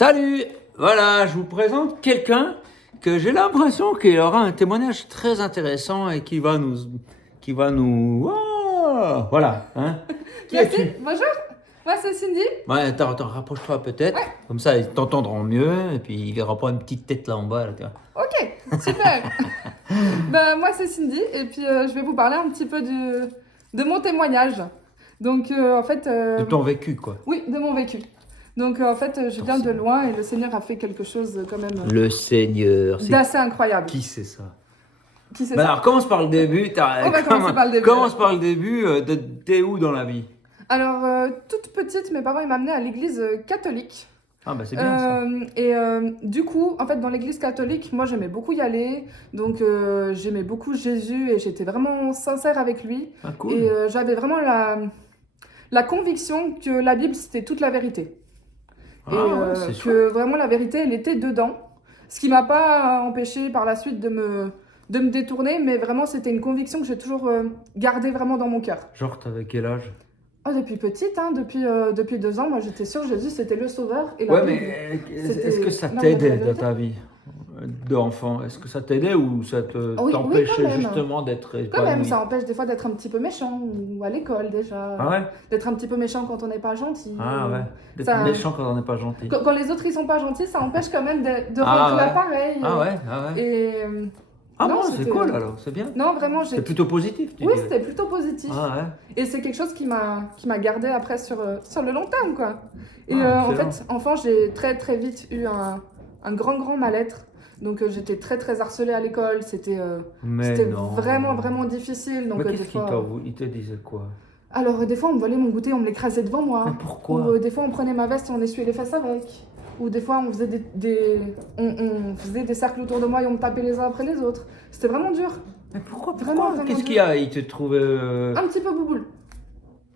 Salut! Voilà, je vous présente quelqu'un que j'ai l'impression qu'il aura un témoignage très intéressant et qui va nous... Oh, voilà, hein? Qui Merci, es-tu? bonjour, moi c'est Cindy. Ouais, attends, rapproche-toi peut-être. Ouais, Comme ça, ils t'entendront mieux et puis il verra pas une petite tête là en bas. Là, tu vois. ok, super. Moi c'est Cindy et puis je vais vous parler un petit peu de mon témoignage. Donc en fait, De ton vécu, quoi. oui, de mon vécu. Donc en fait, je viens de loin et le Seigneur a fait quelque chose quand même Le Seigneur, c'est d'assez incroyable. qui c'est ça? Qui c'est Bah ça? alors, commence par le début. On va commencer par le début. Commence par le début. T'es où dans la vie? Alors, toute petite, mes parents ils m'amenaient à l'église catholique. Ah bah c'est bien ça. Du coup, en fait, dans l'église catholique, moi j'aimais beaucoup y aller. Donc, j'aimais beaucoup Jésus et j'étais vraiment sincère avec lui. Ah cool. Et j'avais vraiment la conviction que la Bible c'était toute la vérité. Ah Et ouais, c'est chouette. que vraiment la vérité elle était dedans. Ce qui m'a pas empêché par la suite de me détourner, mais vraiment c'était une conviction que j'ai toujours gardée vraiment dans mon cœur. Genre, t'avais quel âge? Oh, depuis petite, hein, depuis 2 ans, moi j'étais sûre que Jésus c'était le sauveur et la Ouais, Bible. mais c'était est-ce que ça l'amour de la t'aidait dans vérité. ta vie d'enfant? Est-ce que ça t'aidait ou ça Oui, oui, quand t'empêchait même. justement d'être Quand même, épanoui? ça empêche des fois d'être un petit peu méchant, ou à l'école déjà, Ah ouais? d'être un petit peu méchant quand on n'est pas gentil. Ah ouais. D'être Ça, méchant quand on n'est pas gentil. quand les autres ils sont pas gentils, ça empêche quand même de Ah réagir ouais. pareil. Ah ouais, ah ouais. Et Ah non, bon, c'est c'était- cool alors, c'est bien. non, vraiment, C'est plutôt positif, tu oui, dirais. c'était plutôt positif. Ah ouais. Et c'est quelque chose qui m'a gardé après sur le long terme, quoi. Et Ah, en excellent. fait, enfant, j'ai très très vite eu un grand mal-être. Donc j'étais très très harcelée à l'école. C'était Mais c'était non. vraiment difficile. Donc Mais des qu'est-ce qu'il fois, il te disait quoi? alors des fois, on me volait mon goûter, on me l'écrasait devant moi. Mais Ou pourquoi? des fois, on prenait ma veste et on essuyait les fesses avec. Ou des fois, on faisait on faisait des cercles autour de moi et on me tapait les uns après les autres. C'était vraiment dur. Mais pourquoi? Vraiment Qu'est-ce dur. qu'il y a? Il te trouvait... Un petit peu bouboule.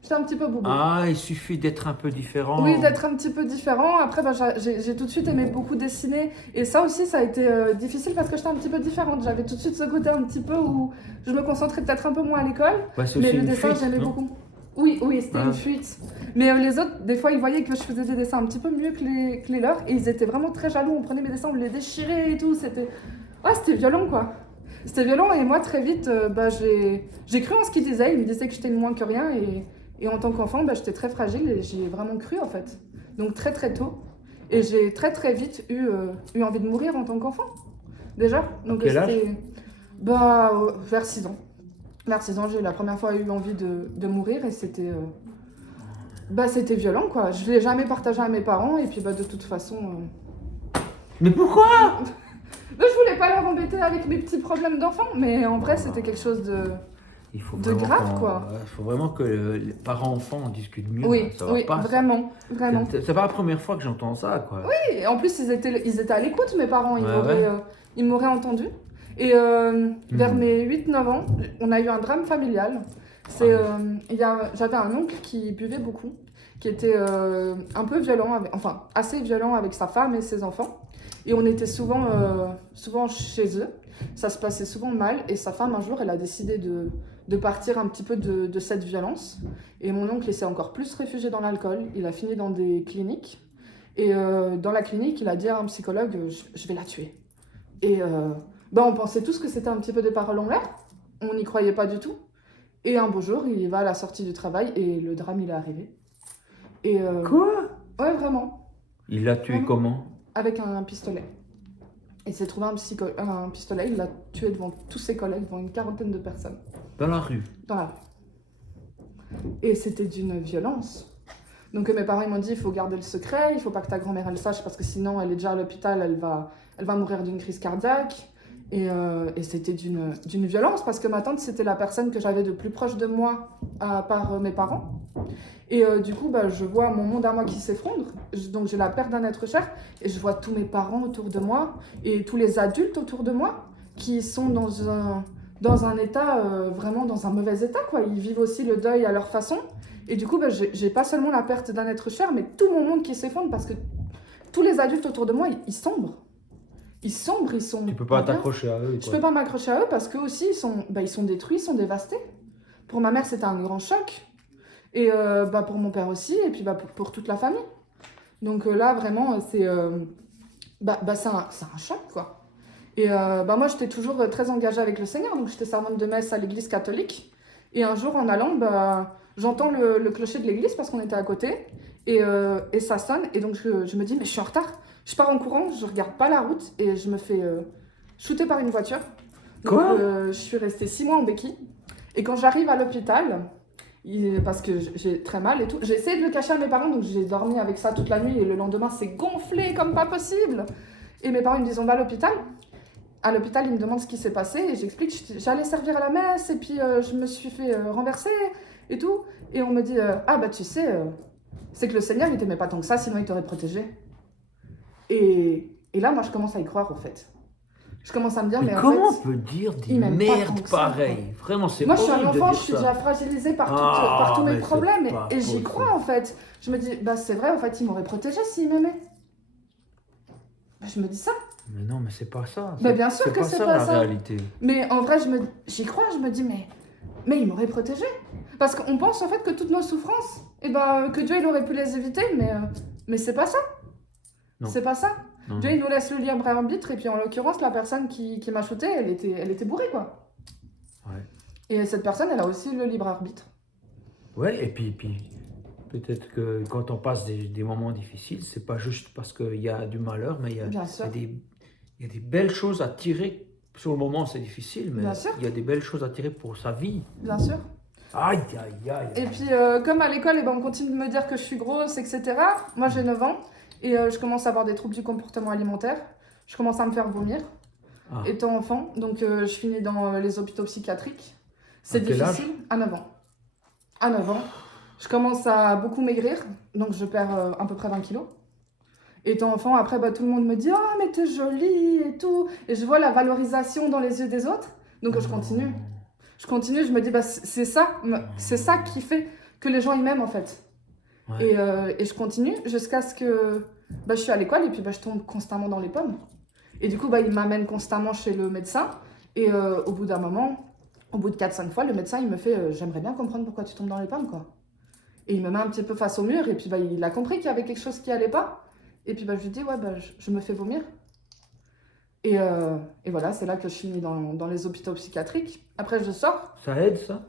J'étais un petit peu bouboule. Ah, il suffit d'être un peu différent. Oui, d'être un petit peu différent. Après, j'ai tout de suite aimé beaucoup dessiner. Et ça aussi, ça a été difficile parce que j'étais un petit peu différente. J'avais tout de suite ce côté un petit peu où je me concentrais peut-être un peu moins à l'école. Ouais, c'est Mais aussi le une dessin, fuite, j'aimais non? beaucoup. Oui, c'était Ah. une fuite. Mais les autres, des fois, ils voyaient que je faisais des dessins un petit peu mieux que les leurs. Et ils étaient vraiment très jaloux. On prenait mes dessins, on les déchirait et tout. C'était violent, quoi. C'était violent. Et moi, très vite, j'ai cru en ce qu'ils disaient. Ils me disaient que j'étais moins que rien. Et en tant qu'enfant, j'étais très fragile et j'y ai vraiment cru, en fait. Donc, très, très tôt. Et j'ai très, très vite eu envie de mourir en tant qu'enfant. Déjà. Donc, Quel âge? c'était vers 6 ans. Vers 6 ans, j'ai la première fois eu envie de mourir et c'était violent, quoi. Je ne l'ai jamais partagé à mes parents et puis de toute façon... Mais pourquoi? je voulais pas leur embêter avec mes petits problèmes d'enfant, mais en vrai, c'était quelque chose Il faut de vraiment grave, quoi. Il faut vraiment que les parents-enfants en discutent mieux. Oui, Ça va oui, pas, ça. vraiment. C'est pas la première fois que j'entends ça, quoi. Et en plus, ils étaient à l'écoute, mes parents. Ouais. Ils m'auraient entendu. Et vers mes 8-9 ans, on a eu un drame familial. J'avais un oncle qui buvait beaucoup, qui était un peu violent, enfin assez violent avec sa femme et ses enfants. Et on était souvent chez eux. Ça se passait souvent mal. Et sa femme, un jour, elle a décidé de partir un petit peu de cette violence. Et mon oncle, il s'est encore plus réfugié dans l'alcool. Il a fini dans des cliniques. Et dans la clinique, il a dit à un psychologue, je vais la tuer. Et on pensait tous que c'était un petit peu des paroles en l'air. On n'y croyait pas du tout. Et un beau jour, il va à la sortie du travail et le drame, il est arrivé. Et Quoi? ouais, vraiment. Il l'a tué Vraiment. comment? Avec un pistolet. Il s'est trouvé un pistolet, il l'a tué devant tous ses collègues, devant une quarantaine de personnes, Dans la rue. dans la rue. Et c'était d'une violence. Donc mes parents ils m'ont dit, il faut garder le secret, il faut pas que ta grand-mère elle sache parce que sinon elle est déjà à l'hôpital, elle va mourir d'une crise cardiaque. Et c'était d'une violence parce que ma tante c'était la personne que j'avais de plus proche de moi par mes parents. Et du coup, je vois mon monde à moi qui s'effondre. Donc j'ai la perte d'un être cher et je vois tous mes parents autour de moi et tous les adultes autour de moi qui sont dans un état, vraiment dans un mauvais état, quoi. Ils vivent aussi le deuil à leur façon. Et du coup, j'ai pas seulement la perte d'un être cher, mais tout mon monde qui s'effondre parce que tous les adultes autour de moi, ils sombrent. Ils sombrent, ils sont... Tu peux pas bien. t'accrocher à eux, Je quoi. peux pas m'accrocher à eux parce qu'eux aussi, ils sont détruits, ils sont dévastés. Pour ma mère, c'était un grand choc. Et pour mon père aussi, et puis pour toute la famille. Donc là, vraiment, c'est un choc, quoi. Et moi, j'étais toujours très engagée avec le Seigneur, donc j'étais servante de messe à l'église catholique. Et un jour, en allant, j'entends le clocher de l'église parce qu'on était à côté, et ça sonne, et donc je me dis, mais je suis en retard. Je pars en courant, je regarde pas la route, et je me fais shooter par une voiture. Donc, Quoi? je suis restée 6 mois en béquille. Et quand j'arrive à l'hôpital, parce que j'ai très mal et tout, j'ai essayé de le cacher à mes parents, donc j'ai dormi avec ça toute la nuit, et le lendemain, c'est gonflé comme pas possible. Et mes parents ils me disent, on va à l'hôpital. À l'hôpital, ils me demandent ce qui s'est passé, et j'explique, j'allais servir à la messe, et puis je me suis fait renverser, et tout. Et on me dit, ah bah tu sais, c'est que le Seigneur, il t'aimait pas tant que ça, sinon il t'aurait protégé. Et là, moi, je commence à y croire, en fait. Je commence à me dire, Mais mais en comment fait, on peut dire des il m'aime pas tant merdes que ça, quoi. pareilles? Vraiment, c'est Moi, je suis un horrible de enfant, dire je suis ça. déjà fragilisée par, Ah, par tous mes mais c'est problèmes, pas et j'y possible. crois, en fait. Je me dis, bah c'est vrai, en fait, il m'aurait protégée s'il m'aimait. Bah, je me dis ça. Mais non, mais c'est pas ça. Mais bien sûr que c'est pas la ça. réalité. Mais en vrai, j'y crois, je me dis, mais il m'aurait protégée. Parce qu'on pense, en fait, que toutes nos souffrances, que Dieu, il aurait pu les éviter, mais c'est pas ça. Non. C'est pas ça. Non, Dieu, non. il nous laisse le libre arbitre, et puis en l'occurrence, la personne qui m'a shootée, elle était bourrée, quoi. Ouais. Et cette personne, elle a aussi le libre arbitre. Ouais, et puis peut-être que quand on passe des moments difficiles, c'est pas juste parce qu'il y a du malheur, mais Bien sûr. il y a des belles choses à tirer. Sur le moment, c'est difficile, mais Bien sûr. il y a des belles choses à tirer pour sa vie. Bien sûr. Aïe, aïe, aïe. Et puis, comme à l'école, on continue de me dire que je suis grosse, etc. Moi, j'ai 9 ans, et je commence à avoir des troubles du comportement alimentaire. Je commence à me faire vomir, Ah. étant enfant. Donc, je finis dans les hôpitaux psychiatriques. C'est À quel âge? difficile. À 9 ans. À 9 ans. Je commence à beaucoup maigrir, donc je perds à peu près 20 kilos. Étant enfant, après, tout le monde me dit « Ah, mais t'es jolie et tout !» Et je vois la valorisation dans les yeux des autres, donc je continue. Je continue, je me dis c'est ça qui fait que les gens ils m'aiment, en fait. Ouais. Et je continue jusqu'à ce que je suis à l'école, et puis je tombe constamment dans les pommes. Et du coup, il m'amène constamment chez le médecin, et au bout d'un moment, au bout de 4-5 fois, le médecin il me fait j'aimerais bien comprendre pourquoi tu tombes dans les pommes, quoi. Et il me met un petit peu face au mur, et puis il a compris qu'il y avait quelque chose qui allait pas. Et puis je lui dis je me fais vomir. Et voilà, c'est là que je finis dans les hôpitaux psychiatriques. Après, je sors. Ça aide, ça?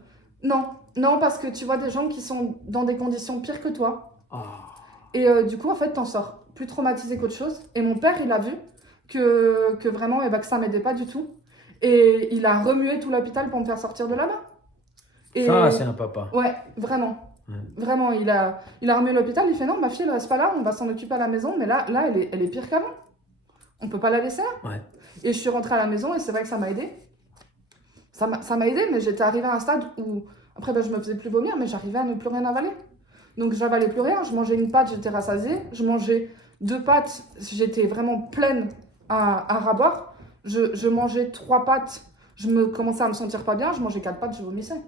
Non, parce que tu vois des gens qui sont dans des conditions pires que toi. Ah. Et du coup, en fait, t'en sors plus traumatisé qu'autre chose. Et mon père, il a vu que vraiment, que ça m'aidait pas du tout. Et il a remué tout l'hôpital pour me faire sortir de là-bas. Et Ça, c'est un papa. ouais, vraiment. Ouais. Vraiment, il a remué l'hôpital. Il fait non, ma fille, elle reste pas là, on va s'en occuper à la maison. Mais là elle est pire qu'avant. On peut pas la laisser là. Ouais. Et je suis rentrée à la maison, et c'est vrai que ça m'a aidée. Ça m'a aidée, mais j'étais arrivée à un stade où, après, je me faisais plus vomir, mais j'arrivais à ne plus rien avaler. Donc, j'avalais plus rien. Je mangeais une pâte, j'étais rassasiée. Je mangeais 2 pâtes, j'étais vraiment pleine à raboire. Je mangeais 3 pâtes, je commençais à me sentir pas bien. Je mangeais 4 pâtes, je vomissais.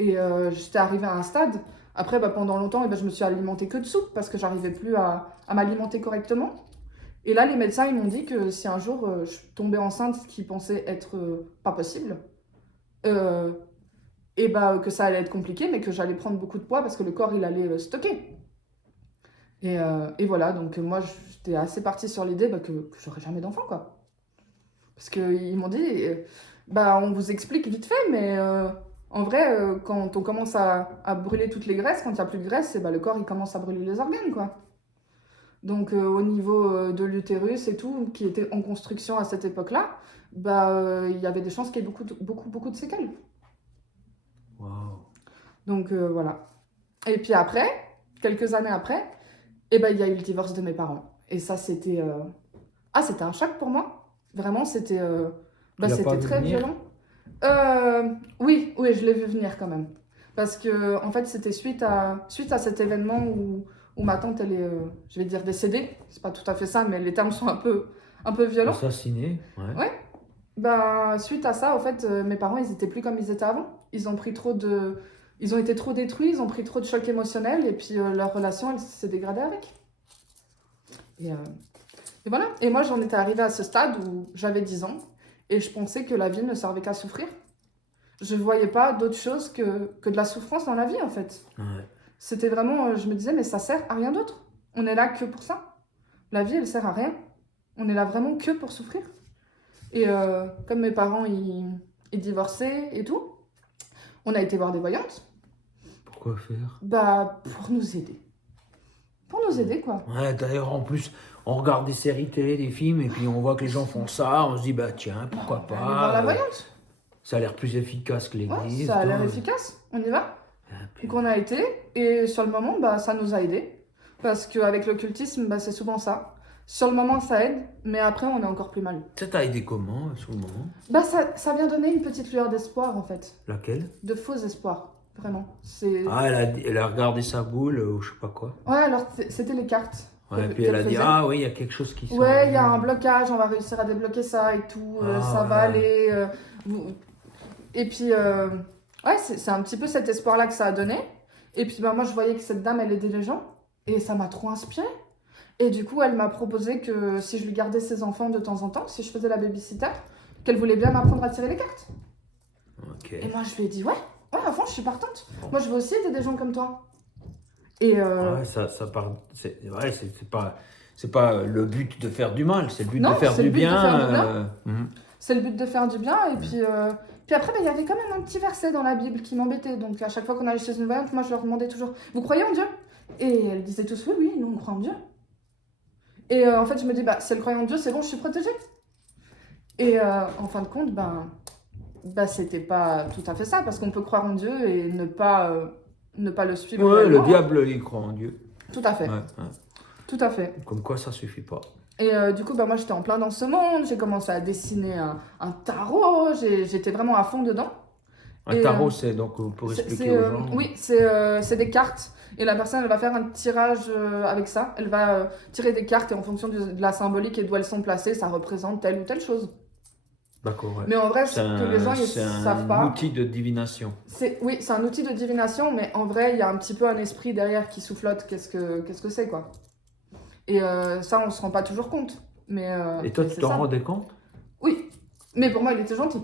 Et j'étais arrivée à un stade. Après, pendant longtemps, je me suis alimentée que de soupe parce que j'arrivais plus à m'alimenter correctement. Et là, les médecins, ils m'ont dit que si un jour je tombais enceinte, ce qui pensait être pas possible, que ça allait être compliqué, mais que j'allais prendre beaucoup de poids parce que le corps, il allait stocker. Et voilà, donc moi, j'étais assez partie sur l'idée que j'aurais jamais d'enfant, quoi. Parce qu'ils m'ont dit, on vous explique vite fait, mais en vrai, quand on commence à brûler toutes les graisses, quand il n'y a plus de graisse, le corps, il commence à brûler les organes, quoi. Donc au niveau de l'utérus et tout, qui était en construction à cette époque-là, il y avait des chances qu'il y ait beaucoup de séquelles. Wow. Donc voilà. Et puis après, quelques années après, il y a eu le divorce de mes parents. Et ça, c'était c'était un choc pour moi. Vraiment, c'était c'était très violent. Oui, je l'ai vu venir quand même. Parce que en fait, c'était suite à cet événement où ma tante, elle est, je vais dire, décédée. C'est pas tout à fait ça, mais les termes sont un peu violents. Assassiné, ouais. Ouais. Suite à ça, en fait, mes parents, ils étaient plus comme ils étaient avant. Ils ont été trop détruits, ils ont pris trop de chocs émotionnels, et puis leur relation, elle s'est dégradée avec. Et voilà. Et moi, j'en étais arrivée à ce stade où j'avais 10 ans, et je pensais que la vie ne servait qu'à souffrir. Je voyais pas d'autre chose que de la souffrance dans la vie, en fait. Ouais. C'était vraiment, je me disais, mais ça sert à rien d'autre. On est là que pour ça. La vie, elle sert à rien. On est là vraiment que pour souffrir. Et comme mes parents, ils divorçaient et tout, on a été voir des voyantes. Pourquoi faire? Bah, pour nous aider. Pour nous aider, quoi. Ouais, d'ailleurs, en plus, on regarde des séries télé, des films, et puis on voit que les gens font ça, on se dit, bah tiens, pourquoi On va aller pas. voir la voyante. Ça a l'air plus efficace que Ouais, l'église. ça a l'air toi. efficace. On y va. Ah, puis- Donc on a été, et sur le moment, bah, ça nous a aidés. Parce qu'avec l'occultisme, bah, c'est souvent ça. Sur le moment, ça aide, mais après, on est encore plus mal. Ça t'a aidé comment, sur le moment? Bah, ça vient donner une petite lueur d'espoir, en fait. Laquelle? De faux espoir, vraiment. C'est... Ah, elle a regardé sa boule, ou je sais pas quoi. Ouais, alors c'était les cartes. Ouais, qu'elle- puis elle a qu'elle dit, faisait. ah oui, il y a quelque chose qui sort. Ouais, il y a un blocage, on va réussir à débloquer ça et tout, Ah, ça va ouais. aller. Et puis, ouais, c'est un petit peu cet espoir-là que ça a donné. Et puis, bah, moi, je voyais que cette dame, elle aidait les gens, et ça m'a trop inspirée. Et du coup, elle m'a proposé que si je lui gardais ses enfants de temps en temps, si je faisais la babysitter, qu'elle voulait bien m'apprendre à tirer les cartes. Ok. Et moi, je lui ai dit, ouais, à fond, je suis partante. Moi, je veux aussi aider des gens comme toi. Et Ouais, ça part. Ouais, c'est pas le but de faire du mal, c'est le but Non, de faire c'est du le but de bien. faire du bien. Mhm. c'est le but de faire du bien. Et puis après, bah, il y avait quand même un petit verset dans la Bible qui m'embêtait. Donc, à chaque fois qu'on allait chez une voyante, moi, je leur demandais toujours, vous croyez en Dieu? Et elles disaient tous, oui, oui, nous, on croit en Dieu. Et en fait, je me dis, bah, si elles croient en Dieu, c'est bon, je suis protégée. Et en fin de compte, bah, c'était pas tout à fait ça, parce qu'on peut croire en Dieu et ne pas le suivre. Ouais, le réellement. diable, il croit en Dieu. Tout à fait, Ouais, ouais. tout à fait. Comme quoi, ça suffit pas. Et du coup, bah, moi, j'étais en plein dans ce monde, j'ai commencé à dessiner un tarot, j'étais vraiment à fond dedans. Un Et, tarot, c'est donc pour expliquer aux gens. Oui, c'est des cartes. Et la personne, elle va faire un tirage avec ça. Elle va tirer des cartes et en fonction de la symbolique et d'où elles sont placées, ça représente telle ou telle chose. D'accord, ouais. Mais en vrai, ce C'est que les gens ils c'est savent un pas. outil de divination. Oui, c'est un outil de divination, mais en vrai, il y a un petit peu un esprit derrière qui soufflote. Qu'est-ce que c'est, quoi. Et ça, on se rend pas toujours compte. Mais, Et toi, mais tu c'est t'en ça. rendais compte? Oui, mais pour moi, il était gentil.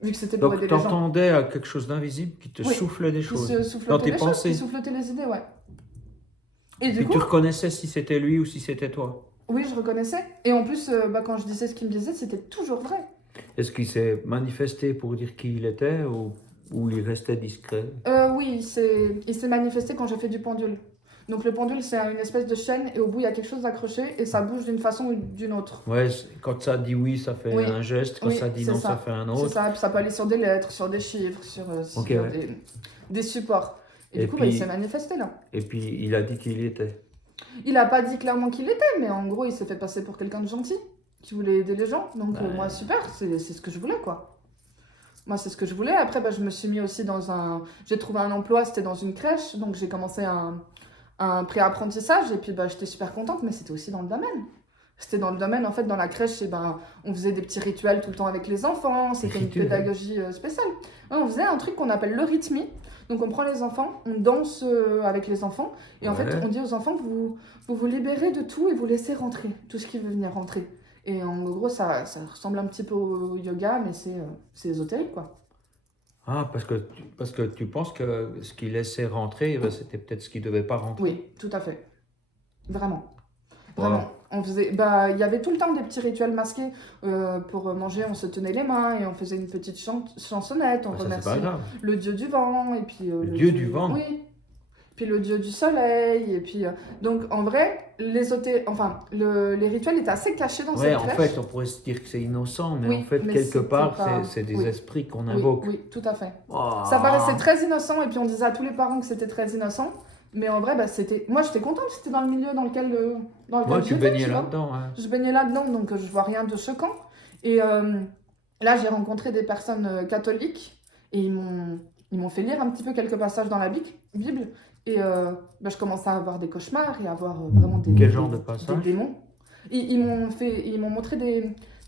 Vu que c'était pour Donc, aider tu les gens. entendais quelque chose d'invisible qui te Oui. soufflait des Qui choses. se Dans soufflotait tes les choses, pensées. qui soufflotait les idées, ouais. Et du Puis coup, tu reconnaissais si c'était lui ou si c'était toi. oui, je reconnaissais. Et en plus, bah, quand je disais ce qu'il me disait, c'était toujours vrai. Est-ce qu'il s'est manifesté pour dire qui il était ou il restait discret? Oui, il s'est manifesté quand j'ai fait du pendule. Donc le pendule, c'est une espèce de chaîne et au bout, il y a quelque chose accroché et ça bouge d'une façon ou d'une autre. Ouais, quand ça dit oui, ça fait Oui. un geste. Quand Oui, ça dit c'est non, ça. ça fait un C'est autre. ça, puis ça peut aller sur des lettres, sur des chiffres, sur Ok, ouais. des supports. Et, Et du coup, bah, il puis- s'est manifesté là. Et puis, il a dit qui il était. Il a pas dit clairement qui il était, mais en gros, il s'est fait passer pour quelqu'un de gentil, qui voulait aider les gens. Donc Ouais. moi, super, c'est ce que je voulais, quoi. Moi, c'est ce que je voulais. Après, bah, je me suis mis aussi dans un... J'ai trouvé un emploi, c'était dans une crèche, donc j'ai commencé un pré-apprentissage, et puis bah, j'étais super contente, mais c'était aussi dans le domaine. C'était dans le domaine, en fait, dans la crèche, et ben, on faisait des petits rituels tout le temps avec les enfants, c'était une Rituels. pédagogie spéciale. Ouais, on faisait un truc qu'on appelle le rythmie. Donc on prend les enfants, on danse avec les enfants, et en fait, Ouais. on dit aux enfants, vous libérez de tout et vous laissez rentrer, tout ce qui veut venir rentrer. Et en gros, ça ressemble un petit peu au yoga, mais c'est ésotérique, quoi. Ah, parce que tu penses que ce qu'il laissait rentrer, ben, c'était peut-être ce qui devait pas rentrer. Oui, tout à fait. Vraiment. Ouais. Vraiment. On faisait, bah, il y avait tout le temps des petits rituels masqués. Pour manger, on se tenait les mains et on faisait une petite chansonnette. On Ah, ça, c'est remerciait pas grave. le dieu du vent et puis Le dieu du vent. Oui. Puis le dieu du soleil et puis donc en vrai les rituels étaient assez cachés dans Ouais, cette en crèche. fait, on pourrait se dire que c'est innocent, mais Oui, en fait, mais quelque c'était part, pas- c'est des oui. esprits qu'on Oui, invoque. oui, tout à fait. Oh. Ça paraissait très innocent et puis on disait à tous les parents que c'était très innocent, mais en vrai bah c'était moi j'étais contente, c'était dans le milieu dans lequel Moi, tu j'étais, baignais tu vois. là-dedans. Hein. Je baignais là-dedans, donc je vois rien de choquant. Et là, j'ai rencontré des personnes catholiques et ils m'ont fait lire un petit peu quelques passages dans la Bible. Et bah, je commençais à avoir des cauchemars et à avoir vraiment Quel genre de des passage? démons. Ils m'ont montré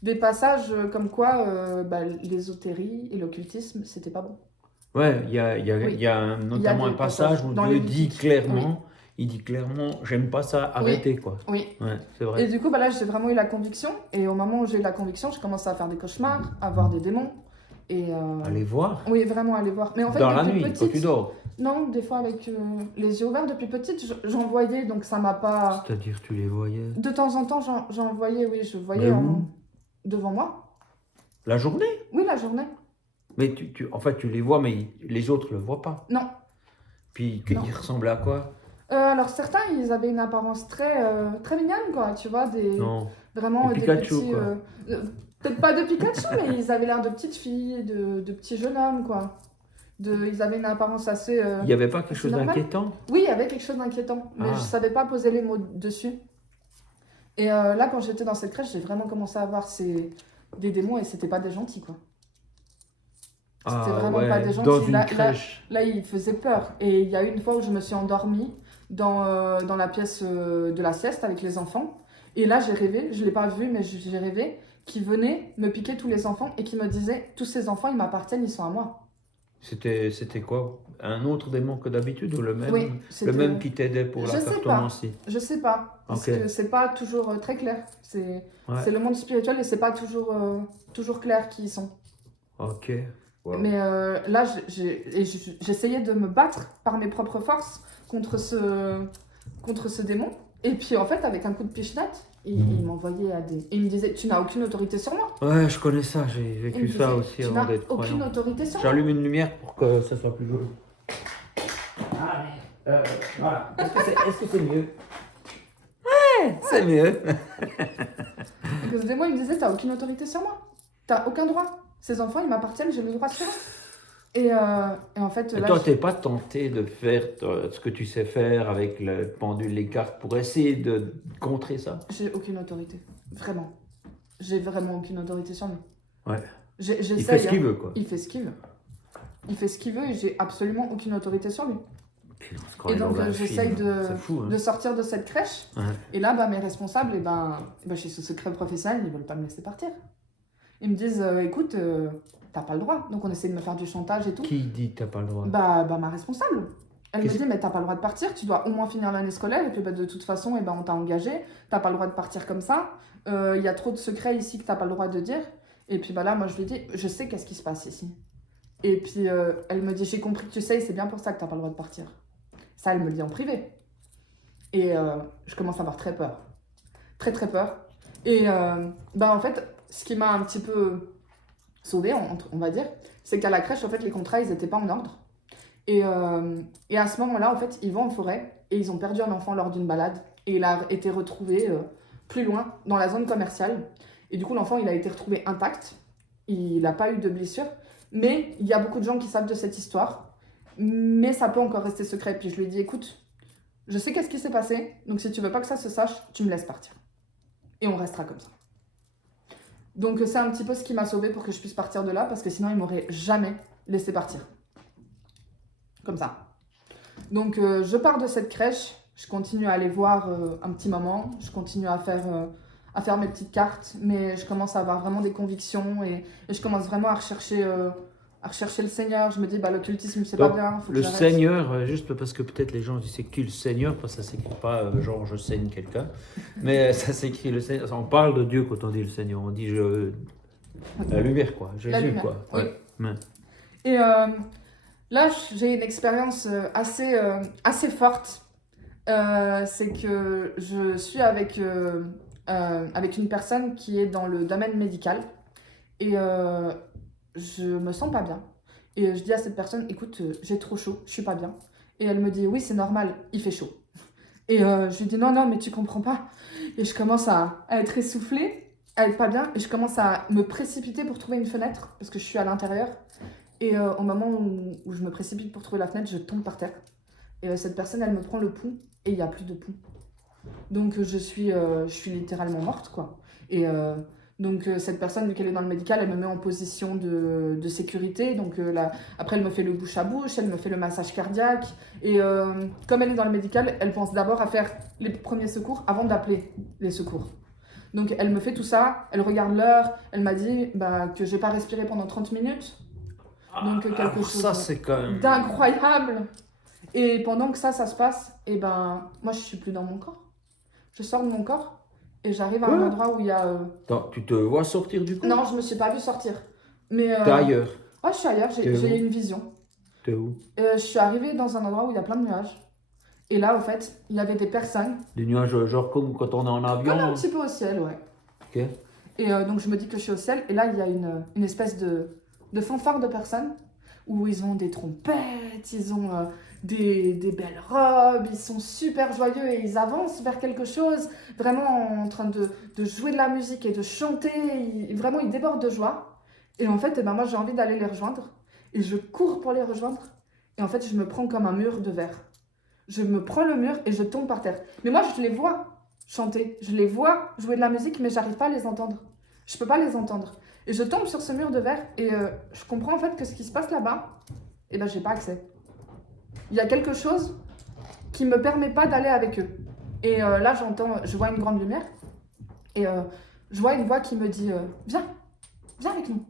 des passages comme quoi bah, l'ésotérie et l'occultisme, c'était pas bon. Ouais, il y a Oui. notamment des un passage passages où dans Dieu les dit mythiques. clairement, il dit clairement, j'aime pas ça, arrêtez quoi. Oui. Ouais, c'est Et vrai. du coup, bah là, j'ai vraiment eu la conviction. Et au moment où j'ai eu la conviction, j'ai commencé à faire des cauchemars, à voir des démons. Et Allez voir oui, vraiment aller voir. Mais en fait, dans la depuis nuit, quand petite, tu dors. Non, des fois avec les yeux ouverts depuis petite, j'en voyais, donc ça m'a pas... C'est-à-dire, tu les voyais De temps en temps, j'en voyais, oui, je voyais mais où? devant moi. La journée? Oui, la journée. Mais en fait, tu les vois, mais les autres ne le voient pas. Non, Puis, non. ils ressemblaient à quoi? Alors certains, ils avaient une apparence très mignonne, quoi, tu vois, Non. vraiment Des des Pikachu, petits... quoi. Peut-être pas de Pikachu, mais ils avaient l'air de petites filles, de petits jeunes hommes, quoi. Ils avaient une apparence assez... Il n'y avait pas quelque c'est chose normal. d'inquiétant? Oui, il y avait quelque chose d'inquiétant, mais Ah. je savais pas poser les mots dessus. Et là, quand j'étais dans cette crèche, j'ai vraiment commencé à voir des démons et c'était pas des gentils, quoi. C'était vraiment ouais, pas des gentils. dans une Là, crèche. ils faisaient peur. Et il y a une fois où je me suis endormie dans la pièce de la sieste avec les enfants. Et là, j'ai rêvé, je l'ai pas vu, mais j'ai rêvé, qu'ils venaient me piquer tous les enfants et qui me disaient, tous ces enfants, ils m'appartiennent, ils sont à moi. C'était quoi? Un autre démon que d'habitude ou le même? Oui, Le c'était... même qui t'aidait pour Je la sais pas. cartomancie? Je sais pas, parce Ok. que c'est pas toujours très clair. C'est Ouais. le monde spirituel et c'est pas toujours clair qui ils sont. Ok. Wow. Mais là, j'essayais de me battre par mes propres forces contre ce démon. Et puis en fait, avec un coup de pichenette, il m'envoyait à des... Et il me disait, tu n'as aucune autorité sur moi. Ouais, je connais ça, j'ai Il me vécu disait, ça aussi tu avant n'as d'être aucune croyant. autorité sur moi. J'allume une lumière pour que ça soit plus joli. Allez, voilà. Est-ce que c'est mieux? Ouais, c'est mieux. Donc ce démon, il me disait, t'as aucune autorité sur moi. T'as aucun droit. Ces enfants, ils m'appartiennent, j'ai le droit sur eux. Et en fait, Et là, toi, t'es pas tenté de faire ce que tu sais faire avec le pendule, les cartes pour essayer de contrer ça? j'ai aucune autorité. Vraiment. J'ai vraiment aucune autorité sur lui. Ouais. J'essaye, Il fait ce qu'il hein. veut, quoi. Il fait ce qu'il veut. Il fait ce qu'il veut et j'ai absolument aucune autorité sur lui. Et on se croirait Et donc, dans un j'essaye film. C'est fou, hein. de sortir de cette crèche. Ouais. Et là, mes responsables, chez ce secret professionnel, ils veulent pas me laisser partir. Ils me disent, écoute, t'as pas le droit. Donc, on essaie de me faire du chantage et tout. Qui dit que t'as pas le droit? Ma responsable. Elle me dit, mais t'as pas le droit de partir, tu dois au moins finir l'année scolaire. Et puis, de toute façon, on t'a engagé. T'as pas le droit de partir comme ça. Il y a trop de secrets ici que t'as pas le droit de dire. Et puis, là, moi, je lui dis, je sais qu'est-ce qui se passe ici. Et puis, elle me dit, j'ai compris que tu sais, et c'est bien pour ça que t'as pas le droit de partir. Ça, elle me le dit en privé. Et je commence à avoir très peur. Très, très peur. Et en fait, ce qui m'a un petit peu sauvée, on va dire, c'est qu'à la crèche, en fait, les contrats, ils n'étaient pas en ordre. Et à ce moment-là, en fait, ils vont en forêt et ils ont perdu un enfant lors d'une balade. Et il a été retrouvé plus loin, dans la zone commerciale. Et du coup, l'enfant, il a été retrouvé intact. Il n'a pas eu de blessure. Mais il y a beaucoup de gens qui savent de cette histoire. Mais ça peut encore rester secret. Puis je lui ai dit, écoute, je sais qu'est-ce qui s'est passé. Donc si tu veux pas que ça se sache, tu me laisses partir. Et on restera comme ça. Donc c'est un petit peu ce qui m'a sauvée pour que je puisse partir de là. Parce que sinon, il m'aurait jamais laissé partir. Comme ça. Donc je pars de cette crèche. Je continue à aller voir un petit moment. Je continue à faire mes petites cartes. Mais je commence à avoir vraiment des convictions. Et je commence vraiment à rechercher le Seigneur. Je me dis, l'occultisme, c'est pas bien. Faut que Le j'arrête. Seigneur, juste parce que peut-être les gens disent c'est qui le Seigneur, parce que ça s'écrit pas genre je saigne quelqu'un, mais ça s'écrit le Seigneur. On parle de Dieu quand on dit le Seigneur, on dit la lumière, quoi, Jésus, La lumière, quoi. oui. Ouais. Et là, j'ai une expérience assez forte. C'est que je suis avec une personne qui est dans le domaine médical et je me sens pas bien. Et je dis à cette personne, écoute, j'ai trop chaud, je suis pas bien. Et elle me dit, oui, c'est normal, il fait chaud. Et je lui dis, non, mais tu comprends pas. Et je commence à être essoufflée, à être pas bien, et je commence à me précipiter pour trouver une fenêtre, parce que je suis à l'intérieur. Et au moment où je me précipite pour trouver la fenêtre, je tombe par terre. Et cette personne, elle me prend le pouls, et il n'y a plus de pouls. Donc je suis littéralement morte, quoi. Et donc cette personne, vu qu'elle est dans le médical, elle me met en position de sécurité. Donc après, elle me fait le bouche à bouche, elle me fait le massage cardiaque. Et comme elle est dans le médical, elle pense d'abord à faire les premiers secours avant d'appeler les secours. Donc elle me fait tout ça, elle regarde l'heure, elle m'a dit que je n'ai pas respiré pendant 30 minutes. Donc quelque chose ça, c'est quand même... d'incroyable. Et pendant que ça se passe, moi je suis plus dans mon corps. Je sors de mon corps et j'arrive à un endroit où il y a... Attends, tu te vois sortir du corps? Non, je me suis pas vue sortir. Mais T'es ailleurs. ouais, je suis ailleurs, j'ai une vision. T'es où? Je suis arrivée dans un endroit où il y a plein de nuages. Et là, en fait, il y avait des personnes, Des nuages, genre comme quand on est en comme un avion. petit peu au ciel, ouais. Ok. Et donc, je me dis que je suis au ciel. Et là, il y a une espèce de fanfare de personnes où ils ont des trompettes, ils ont des belles robes, ils sont super joyeux et ils avancent vers quelque chose, vraiment en train de jouer de la musique et de chanter. Vraiment, ils débordent de joie. Et en fait, eh ben, moi, j'ai envie d'aller les rejoindre. Et je cours pour les rejoindre. Et en fait, je me prends comme un mur de verre. Je me prends le mur et je tombe par terre. Mais moi, je les vois chanter, je les vois jouer de la musique, mais j'arrive pas à les entendre. Je peux pas les entendre. Et je tombe sur ce mur de verre et je comprends en fait que ce qui se passe là-bas, eh ben, j'ai pas accès. Il y a quelque chose qui me permet pas d'aller avec eux. Et là, je vois une grande lumière et je vois une voix qui me dit viens, viens avec nous.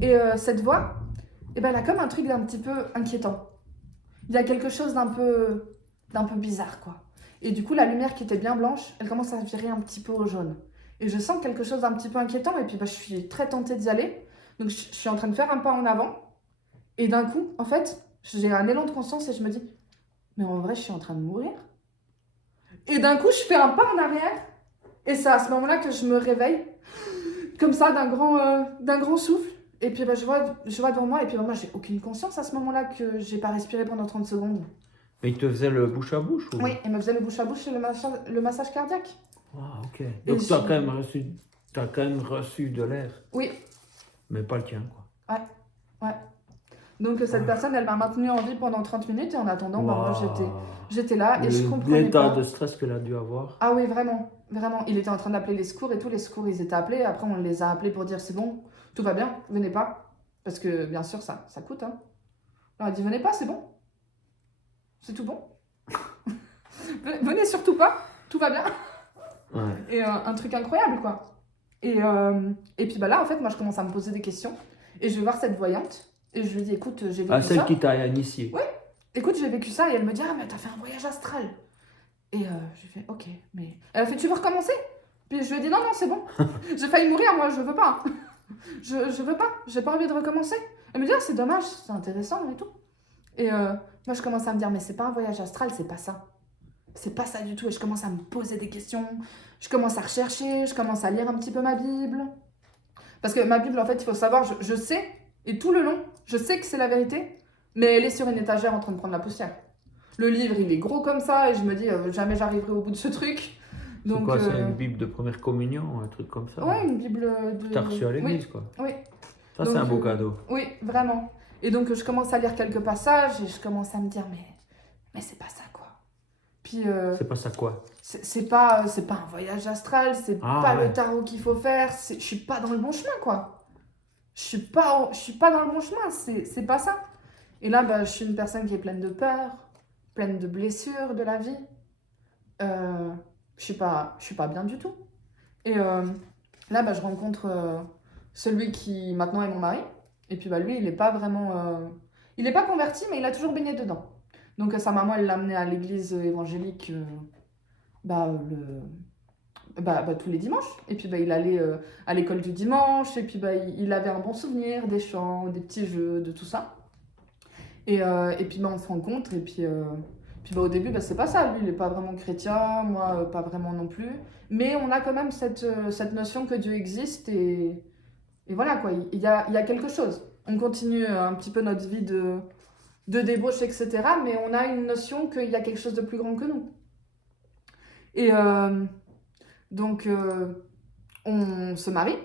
Et cette voix, eh ben, elle a comme un truc d'un petit peu inquiétant. Il y a quelque chose d'un peu bizarre, quoi. Et du coup, la lumière qui était bien blanche, elle commence à virer un petit peu au jaune. Et je sens quelque chose d'un petit peu inquiétant, et puis bah, je suis très tentée d'y aller. Donc je suis en train de faire un pas en avant, et d'un coup, en fait, j'ai un élan de conscience et je me dis, mais en vrai, je suis en train de mourir. Et d'un coup, je fais un pas en arrière, et c'est à ce moment-là que je me réveille, comme ça, d'un grand souffle. Et puis bah, je vois devant moi, et puis bah, moi, j'ai aucune conscience à ce moment-là que j'ai pas respiré pendant 30 secondes. Mais il te faisait le bouche à bouche ou... Oui, il me faisait le bouche à bouche et le massage cardiaque. Ah, ok. Donc tu as quand même reçu de l'air, Oui, mais pas le tien, quoi. ouais. Donc cette personne, elle m'a maintenue en vie pendant 30 minutes et en attendant, bah, moi j'étais là et je comprenais L'état pas. de stress qu'elle a dû avoir. Ah oui, vraiment, vraiment. Il était en train d'appeler les secours et tous les secours, ils étaient appelés. Après, on les a appelés pour dire c'est bon, tout va bien, venez pas. Parce que bien sûr, ça coûte. Hein. On a dit venez pas, c'est bon. C'est tout bon. Venez surtout pas, tout va bien. Ouais. Et un truc incroyable, quoi. Et puis bah là, en fait, moi, je commence à me poser des questions. Et je vais voir cette voyante. Et je lui dis, écoute, j'ai vécu ça. Ah, celle qui t'a initié. Oui. Écoute, j'ai vécu ça. Et elle me dit, ah, mais t'as fait un voyage astral. Et je lui fais, ok, mais... Elle a fait, tu veux recommencer? Puis je lui ai dit, non, non, c'est bon. J'ai failli mourir, moi, je veux pas. Je veux pas. J'ai pas envie de recommencer. Elle me dit, ah, c'est dommage, c'est intéressant et tout. Et moi, je commence à me dire, mais c'est pas un voyage astral, c'est pas ça. C'est pas ça du tout. Et je commence à me poser des questions. Je commence à rechercher. Je commence à lire un petit peu ma Bible. Parce que ma Bible, en fait, il faut savoir, je sais, et tout le long, je sais que c'est la vérité, mais elle est sur une étagère en train de prendre la poussière. Le livre, il est gros comme ça, et je me dis, jamais j'arriverai au bout de ce truc. Donc, c'est quoi, c'est une Bible de première communion, un truc comme ça? Ouais, une Bible de... Que t'as reçue à l'église, oui. quoi. Oui. Ça, c'est un beau cadeau. Oui, vraiment. Et donc, je commence à lire quelques passages, et je commence à me dire, mais c'est pas ça, quoi. Puis, c'est pas ça quoi? C'est pas un voyage astral, c'est pas le tarot qu'il faut faire, je suis pas dans le bon chemin, quoi. Je suis pas dans le bon chemin, c'est pas ça. Et là, bah, je suis une personne qui est pleine de peur, pleine de blessures de la vie. Je suis pas bien du tout. Et là, bah, je rencontre celui qui maintenant est mon mari. Et puis bah, lui, il est pas vraiment... il est pas converti, mais il a toujours baigné dedans. Donc sa maman, elle l'a amené à l'église évangélique tous les dimanches. Et puis bah, il allait à l'école du dimanche. Et puis bah, il avait un bon souvenir des chants, des petits jeux, de tout ça. Et puis bah, on se rencontre. Et puis bah, au début, bah, c'est pas ça. Lui, il est pas vraiment chrétien. Moi, pas vraiment non plus. Mais on a quand même cette notion que Dieu existe. Et voilà, quoi. Il y a quelque chose. On continue un petit peu notre vie de débauche, etc. Mais on a une notion qu'il y a quelque chose de plus grand que nous. Et donc, on se marie,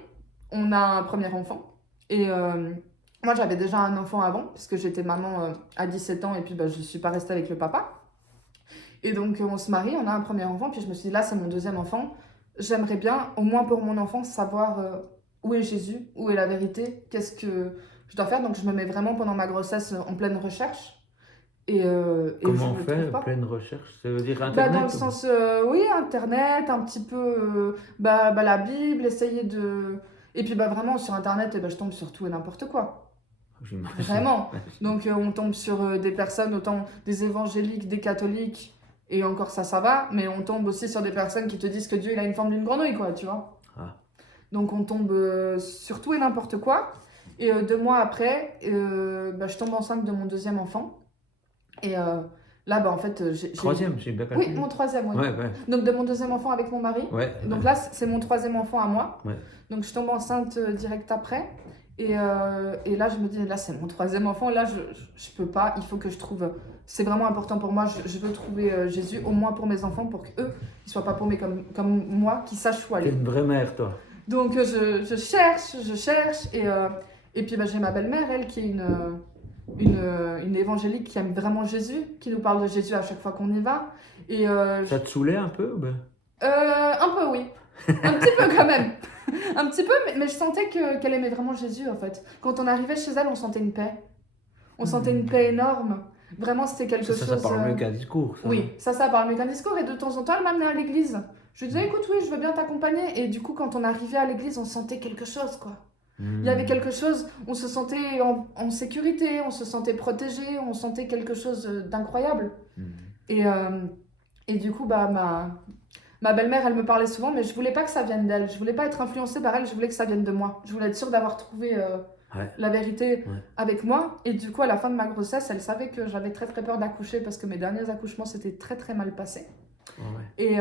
on a un premier enfant. Et moi, j'avais déjà un enfant avant, puisque j'étais maman à 17 ans, et puis bah, je ne suis pas restée avec le papa. Et donc, on se marie, on a un premier enfant, puis je me suis dit, là, c'est mon deuxième enfant. J'aimerais bien, au moins pour mon enfant, savoir où est Jésus, où est la vérité, qu'est-ce que je dois faire. Donc, je me mets vraiment pendant ma grossesse en pleine recherche. Comment on fait pleine recherche? Ça veut dire Internet? Dans le sens, oui, Internet, un petit peu la Bible, essayer de... Et puis vraiment, sur Internet, je tombe sur tout et n'importe quoi. Vraiment. Donc on tombe sur des personnes, autant des évangéliques, des catholiques, et encore ça va, mais on tombe aussi sur des personnes qui te disent que Dieu, il a une forme d'une grenouille, quoi, tu vois. Ah. Donc on tombe sur tout et n'importe quoi. Et 2 mois après, je tombe enceinte de mon deuxième enfant. Et là, en fait, Troisième, j'ai bien Oui, calculé. mon troisième, oui. Ouais. Donc de mon deuxième enfant avec mon mari. Ouais. Donc là, c'est mon troisième enfant à moi. Ouais. Donc je tombe enceinte direct après. Et là, je me dis, là, c'est mon troisième enfant. Là, je peux pas. Il faut que je trouve. C'est vraiment important pour moi. Je veux trouver Jésus, au moins pour mes enfants, pour qu'eux, ils soient pas paumés comme moi, qu'ils sachent où T'es aller. une vraie mère, toi. Donc je cherche. Et puis j'ai ma belle-mère, elle, qui est une évangélique qui aime vraiment Jésus, qui nous parle de Jésus à chaque fois qu'on y va. Et Ça te saoulait un peu ou ben un peu, oui. Un petit peu quand même. Un petit peu, mais je sentais qu'elle aimait vraiment Jésus, en fait. Quand on arrivait chez elle, on sentait une paix. On sentait une paix énorme. Vraiment, c'était quelque chose... Ça parle mieux qu'un discours. Ça. Oui, ça parle mieux qu'un discours. Et de temps en temps, elle m'amenait à l'église. Je lui disais, écoute, oui, je veux bien t'accompagner. Et du coup, quand on arrivait à l'église, on sentait quelque chose, quoi. Il y avait quelque chose, on se sentait en sécurité, on se sentait protégé, on sentait quelque chose d'incroyable. Et du coup, ma belle-mère, elle me parlait souvent, mais je voulais pas que ça vienne d'elle. Je voulais pas être influencée par elle, je voulais que ça vienne de moi. Je voulais être sûre d'avoir trouvé la vérité avec moi. Et du coup, à la fin de ma grossesse, elle savait que j'avais très très peur d'accoucher parce que mes derniers accouchements s'étaient très très mal passés. Et